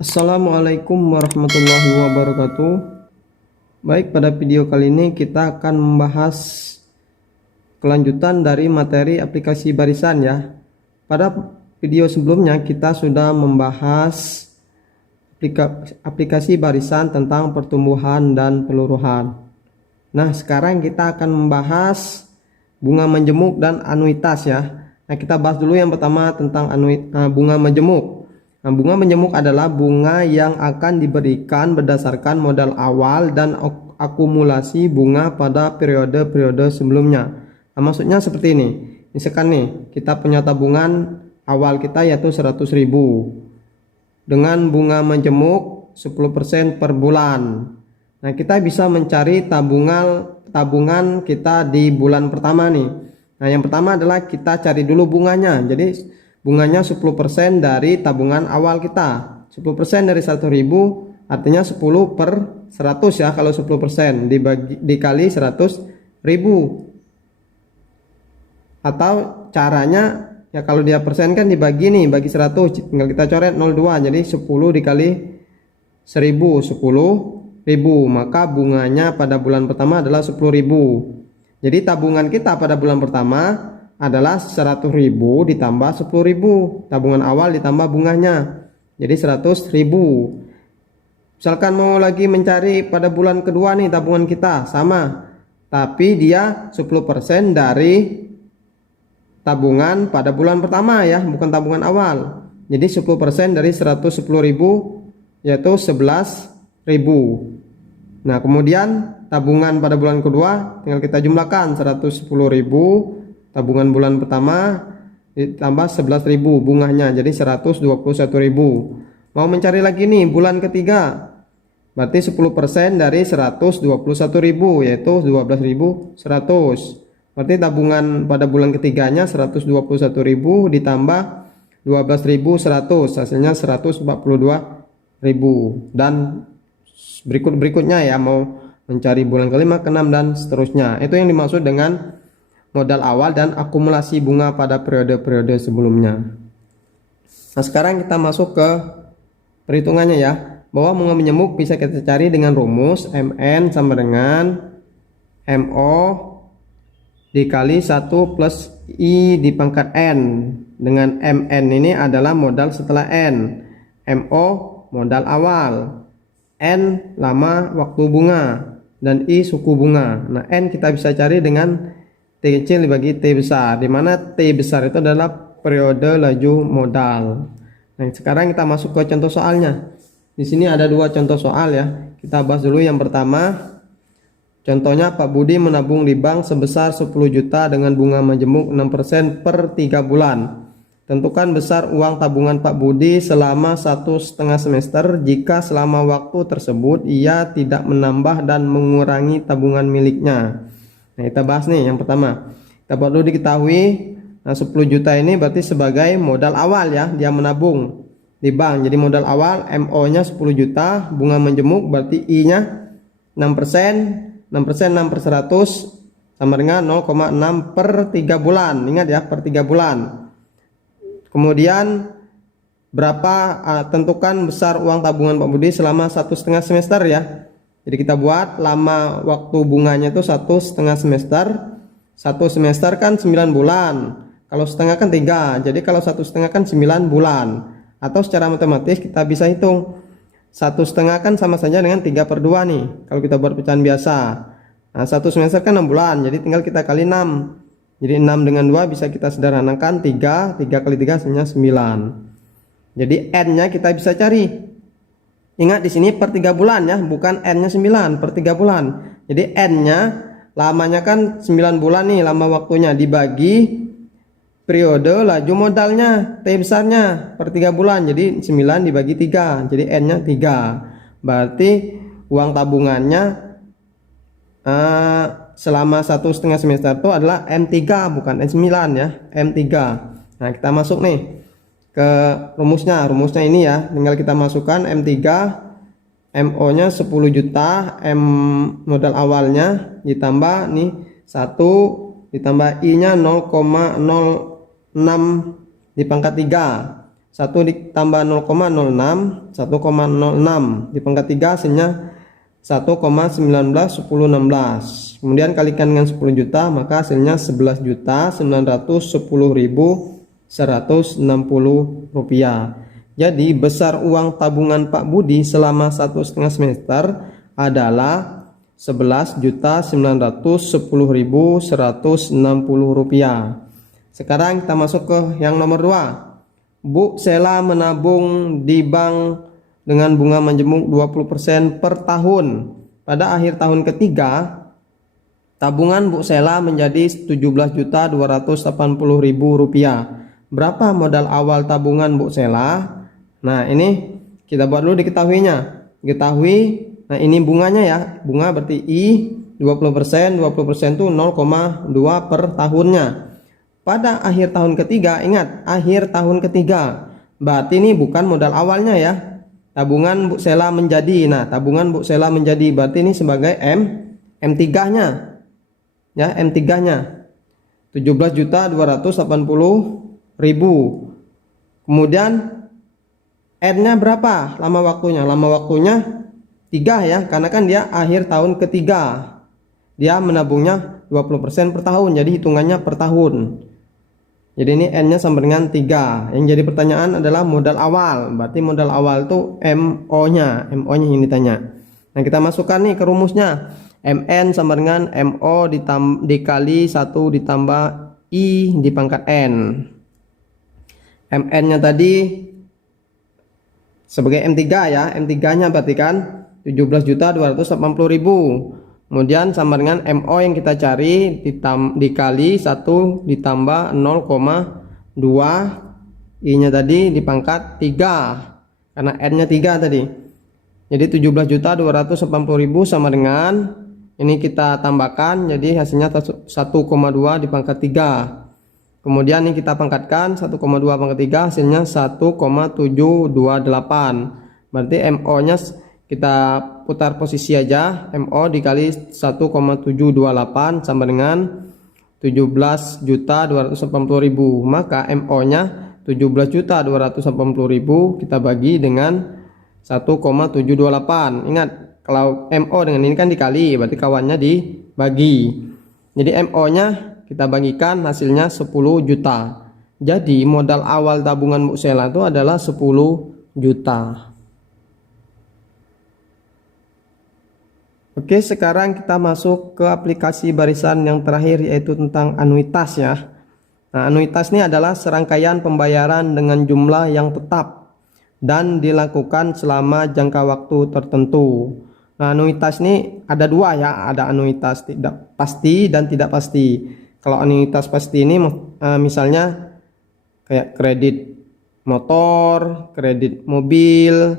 Assalamualaikum warahmatullahi wabarakatuh. Baik, pada video kali ini kita akan membahas kelanjutan dari materi aplikasi barisan ya. Pada video sebelumnya kita sudah membahas aplikasi barisan tentang pertumbuhan dan peluruhan. Nah, sekarang kita akan membahas bunga menjemuk dan anuitas ya. Nah, kita bahas dulu yang pertama tentang bunga menjemuk. Nah, bunga menjemuk adalah bunga yang akan diberikan berdasarkan modal awal dan akumulasi bunga pada periode-periode sebelumnya. Nah, maksudnya seperti ini. Misalkan nih, kita punya tabungan awal kita yaitu 100.000 dengan bunga menjemuk 10% per bulan. Nah, kita bisa mencari tabungan kita di bulan pertama nih. Nah, yang pertama adalah kita cari dulu bunganya. Jadi bunganya 10% dari tabungan awal kita. 10% dari 100.000 artinya 10 per 100 ya. Kalau 10% dikali 100.000. Atau caranya ya, kalau dia persen kan dibagi nih, bagi 100, tinggal kita coret 02. Jadi 10 dikali 1000, 10.000. Maka bunganya pada bulan pertama adalah 10.000. Jadi tabungan kita pada bulan pertama adalah 100.000 ditambah 10.000, tabungan awal ditambah bunganya, jadi 100.000. Misalkan mau lagi mencari pada bulan kedua nih, tabungan kita sama, tapi dia 10% dari tabungan pada bulan pertama ya, bukan tabungan awal. Jadi 10% dari 110.000 yaitu 11.000. Nah, kemudian tabungan pada bulan kedua tinggal kita jumlahkan 110.000 tabungan bulan pertama ditambah 11.000 bunganya, jadi 121.000. Mau mencari lagi nih bulan ketiga, berarti 10% dari 121.000 yaitu 12.100. Berarti tabungan pada bulan ketiganya 121.000 ditambah 12.100, hasilnya 142.000. Dan berikutnya ya, mau mencari bulan kelima, keenam dan seterusnya. Itu yang dimaksud dengan modal awal dan akumulasi bunga pada periode-periode sebelumnya. Nah, sekarang kita masuk ke perhitungannya ya, bahwa bunga menjemuk bisa kita cari dengan rumus MN sama dengan MO dikali 1 plus I di pangkat N, dengan MN ini adalah modal setelah N, MO modal awal, N lama waktu bunga, dan I suku bunga. Nah, N kita bisa cari dengan T kecil dibagi T besar, di mana T besar itu adalah periode laju modal. Nah, sekarang kita masuk ke contoh soalnya. Di sini ada dua contoh soal ya. Kita bahas dulu yang pertama. Contohnya, Pak Budi menabung di bank sebesar 10 juta dengan bunga menjemuk 6% per 3 bulan. Tentukan besar uang tabungan Pak Budi selama 1,5 semester jika selama waktu tersebut ia tidak menambah dan mengurangi tabungan miliknya. Nah, kita bahas nih yang pertama. Kita perlu diketahui, nah 10 juta ini berarti sebagai modal awal ya, dia menabung di bank. Jadi modal awal, MO nya 10 juta, bunga menjemuk berarti I nya 6%, 6 per 100 sama dengan 0,6 per 3 bulan. Ingat ya, per 3 bulan. Kemudian berapa, tentukan besar uang tabungan Pak Budi selama 1,5 semester ya. Jadi kita buat lama waktu bunganya itu 1,5 semester. 1 semester kan 9 bulan. Kalau setengah kan 3. Jadi kalau 1,5 kan 9 bulan. Atau secara matematis kita bisa hitung 1,5 kan sama saja dengan 3 per 2 nih, kalau kita buat pecahan biasa. Nah, 1 semester kan 6 bulan. Jadi tinggal kita kali 6. Jadi 6 dengan 2 bisa kita sederhanakan 3. 3 kali 3 hasilnya 9. Jadi N nya kita bisa cari. Ingat di sini per 3 bulan ya, bukan N-nya 9, per 3 bulan. Jadi N-nya lamanya kan 9 bulan nih, lama waktunya, dibagi periode laju modalnya, T besarnya per 3 bulan. Jadi 9 dibagi 3, jadi N-nya 3. Berarti uang tabungannya selama 1,5 semester itu adalah M3, bukan N9 ya, M3. Nah, kita masuk nih ke rumusnya. Rumusnya ini ya, tinggal kita masukkan M3, MO nya 10 juta, M modal awalnya ditambah nih 1 ditambah I nya 0,06 di pangkat 3 1 ditambah 0,06, 1,06 dipangkat 3 hasilnya 1,191016. Kemudian kalikan dengan 10 juta, maka hasilnya 11.910.160 rupiah. Jadi besar uang tabungan Pak Budi selama 1,5 semester adalah 11.910.160 rupiah. Sekarang kita masuk ke yang nomor 2. Bu Sela menabung di bank dengan bunga menjemuk 20% per tahun. Pada akhir tahun ketiga, tabungan Bu Sela menjadi 17.280.000 rupiah. Berapa modal awal tabungan Bu Sela? Nah, ini kita buat dulu diketahuinya. Diketahui, nah ini bunganya ya. Bunga berarti I 20%, 20% itu 0,2 per tahunnya. Pada akhir tahun ketiga, ingat, akhir tahun ketiga. Berarti ini bukan modal awalnya ya. Tabungan Bu Sela menjadi, nah tabungan Bu Sela menjadi berarti ini sebagai M3-nya. Ya, M3-nya 17.280.000. Kemudian N-nya berapa? Lama waktunya. Lama waktunya 3 ya, karena kan dia akhir tahun ketiga. Dia menabungnya 20% per tahun, jadi hitungannya per tahun. Jadi ini N-nya sama dengan 3. Yang jadi pertanyaan adalah modal awal. Berarti modal awal itu MO-nya. MO-nya yang ditanya. Nah, kita masukkan nih ke rumusnya. MN sama dengan MO dikali 1 ditambah I dipangkat N. MN-nya tadi sebagai M3 ya. M3-nya berarti kan 17.280.000. Kemudian sama dengan MO yang kita cari dikali 1 ditambah 0,2 I-nya tadi dipangkat 3 karena N-nya 3 tadi. Jadi 17.280.000 sama dengan ini kita tambahkan, jadi hasilnya 1,2 dipangkat 3. Kemudian ini kita pangkatkan 1,2 pangkat 3 hasilnya 1,728. Berarti MO-nya kita putar posisi aja, MO dikali 1,728 sama dengan 17.280.000. Maka MO-nya 17.280.000 kita bagi dengan 1,728. Ingat, kalau MO dengan ini kan dikali, berarti kawannya dibagi. Jadi MO-nya kita bagikan hasilnya 10 juta. Jadi modal awal tabungan Bu Sela itu adalah 10 juta. Oke, sekarang kita masuk ke aplikasi barisan yang terakhir, yaitu tentang anuitas ya. Nah, anuitas ini adalah serangkaian pembayaran dengan jumlah yang tetap dan dilakukan selama jangka waktu tertentu. Nah, anuitas ini ada dua ya, ada anuitas tidak pasti dan tidak pasti. Kalau anuitas pasti ini misalnya kayak kredit motor, kredit mobil,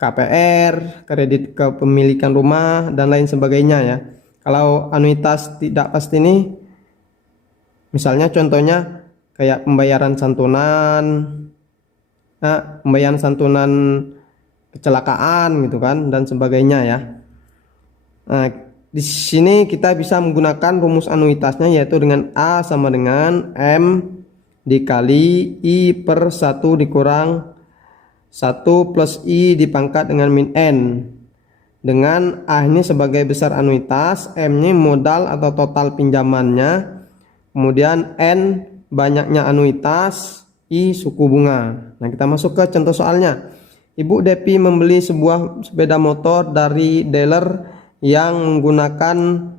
KPR, kredit kepemilikan rumah, dan lain sebagainya ya. Kalau anuitas tidak pasti ini, misalnya contohnya kayak pembayaran santunan, pembayaran santunan kecelakaan gitu kan, dan sebagainya ya. Nah, di sini kita bisa menggunakan rumus anuitasnya, yaitu dengan A sama dengan M dikali I per 1 dikurang 1 plus I dipangkat dengan min N. Dengan A ini sebagai besar anuitas, M ini modal atau total pinjamannya, kemudian N banyaknya anuitas, I suku bunga. Nah, kita masuk ke contoh soalnya. Ibu Depi membeli sebuah sepeda motor dari dealer yang menggunakan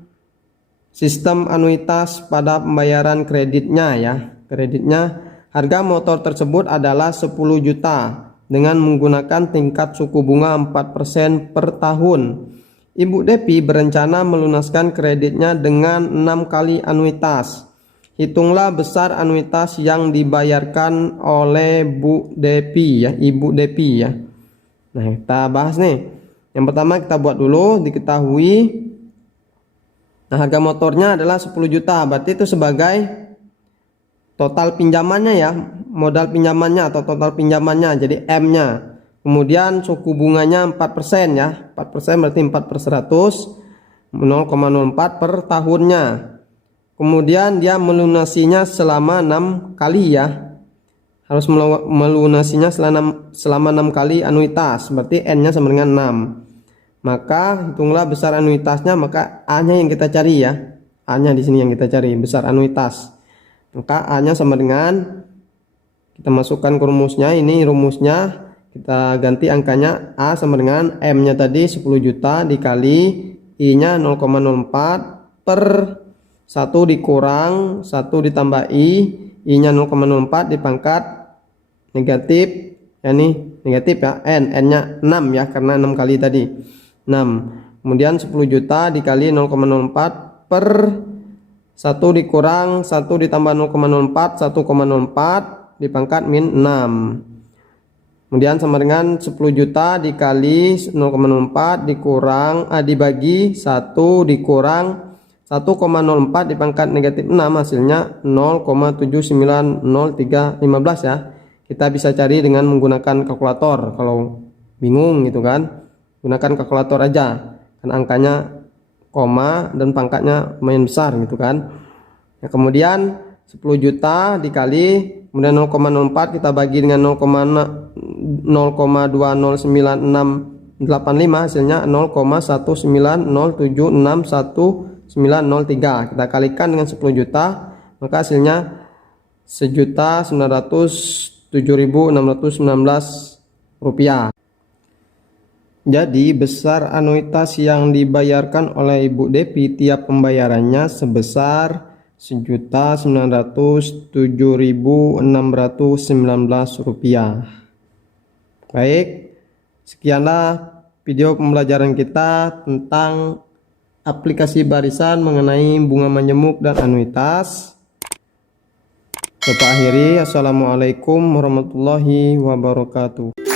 sistem anuitas pada pembayaran kreditnya ya. Kreditnya, harga motor tersebut adalah 10 juta. Dengan menggunakan tingkat suku bunga 4% per tahun. Ibu Depi berencana melunaskan kreditnya dengan 6 kali anuitas. Hitunglah besar anuitas yang dibayarkan oleh Bu Depi ya, Ibu Depi ya. Nah, kita bahas nih. Yang pertama kita buat dulu, diketahui. Nah, harga motornya adalah 10 juta, berarti itu sebagai total pinjamannya ya, modal pinjamannya atau total pinjamannya, jadi M-nya. Kemudian suku bunganya 4% ya, 4% berarti 4 per 100, 0,04 per tahunnya. Kemudian dia melunasinya selama 6 kali ya. harus melunasinya selama 6 kali anuitas, berarti N-nya sama dengan 6. Maka hitunglah besar anuitasnya, maka A-nya yang kita cari ya. A-nya di sini yang kita cari, besar anuitas. Maka A-nya sama dengan, kita masukkan ke rumusnya, ini rumusnya, kita ganti angkanya. A sama dengan M-nya tadi 10 juta dikali I-nya 0,04 per 1 dikurang 1 ditambah I-nya 0,04 dipangkat negatif, ya nih negatif ya, N-nya 6 ya, karena 6 kali tadi 6. Kemudian 10 juta dikali 0,04 per 1 dikurang 1 ditambah 0,04 1,04 dipangkat min 6. Kemudian sama dengan 10 juta dikali 0,04 dikurang dibagi 1 dikurang 1,04 dipangkat negatif 6, hasilnya 0,790315 ya. Kita bisa cari dengan menggunakan kalkulator. Kalau bingung gitu kan, gunakan kalkulator aja, kan angkanya koma dan pangkatnya lumayan besar gitu kan. Ya, kemudian 10 juta dikali, kemudian 0,04 kita bagi dengan 0,209685, hasilnya 0,190761903. Kita kalikan dengan 10 juta, maka hasilnya 1.907.619 rupiah. Jadi besar anuitas yang dibayarkan oleh Ibu Depi tiap pembayarannya sebesar 1.907.619 rupiah. Baik, sekianlah video pembelajaran kita tentang aplikasi barisan mengenai bunga majemuk dan anuitas. Kita akhiri. Assalamualaikum warahmatullahi wabarakatuh.